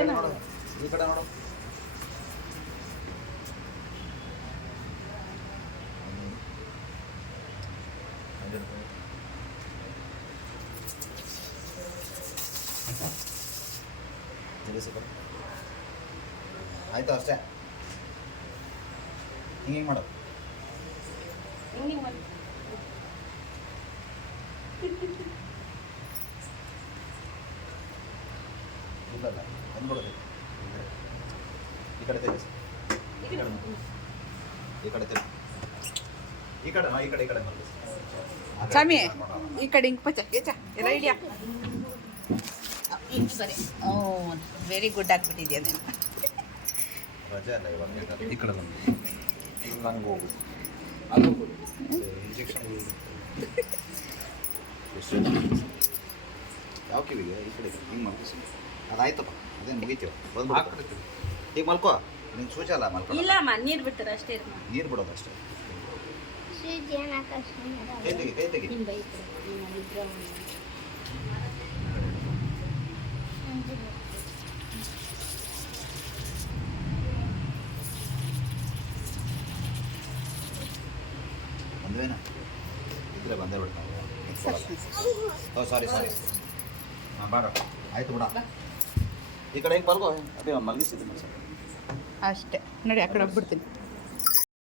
ಏನು ಈ ಕಡೆ ನೋಡು. ಆಯ್ತು ಅಷ್ಟೇ. ಹಿಂಗೆ ಮಾಡೋದು. ಹಿಂಗೆ ಮಾಡಿ ಇಲ್ಲಲ್ಲ ಅಂದ್ಬಿಡೋದು. ಈ ಕಡೆ ತೆಗೆಸಿ. ಈ ಕಡೆ ತೆಗೆಸಿ. ಈ ಕಡೆ ಈ ಕಡೆ ಮಲಗಿಸಿ. ಸ್ವಾಮಿ ಈ ಕಡೆ ಹಿಂಗೆ ಪಚ್ಚ ಏಚ ಎಲ್ಲ ಹಿಡಿಯ. ಸರಿ. ಓ ವೆರಿ ಗುಡ್ ಆಗಿಬಿಟ್ಟಿದ್ಯಾ ನೀನು. ರಜೆ ಅಲ್ಲ ಇವಾಗ. ಈ ಕಡೆ ಬಂದು ನಂಗೆ ಹೋಗು. ಅದು ಇಂಜೆಕ್ಷನ್ ಯಾವ ಕಿವಿಗೆ? ಈ ಕಡೆ ಹಿಂಗೆ ಮಲ್ಕಿಸಿ. ಅದಾಯ್ತಪ್ಪ, ಅದೇನು ಮುಗಿತೀವ ಬಂದು ಈಗ ಮಲ್ಕೋ. ನಿಂಗೆ ಸೂಚ ಅಲ್ಲ ಮಲ್ಕೊ. ಇಲ್ಲಮ್ಮ ನೀರು ಬಿಡ್ತಾರೆ ಅಷ್ಟೇ. ನೀರು ಬಿಡೋದು ಅಷ್ಟೇ. ಕೈ ತೆಗಿ ಕೈ ತೆಗಿ. ಬಂದ್ವೇನಾ? ಇದ್ರೆ ಬಂದೇ ಬಿಡ್ತಾವೆ. ಓ ಸಾರಿ ಹಾಂ ಬಾರ. ಆಯ್ತು ಬಿಡ. ಈ ಕಡೆ ಹಿಂಗೆ ಮಲ್ಕೋ. ಅದೇ ಮಲಗಿಸಿದ್ದೀನಿ ಅಷ್ಟೇ ನೋಡಿ, ಆ ಕಡೆ ಹೋಗ್ಬಿಡ್ತೀನಿ.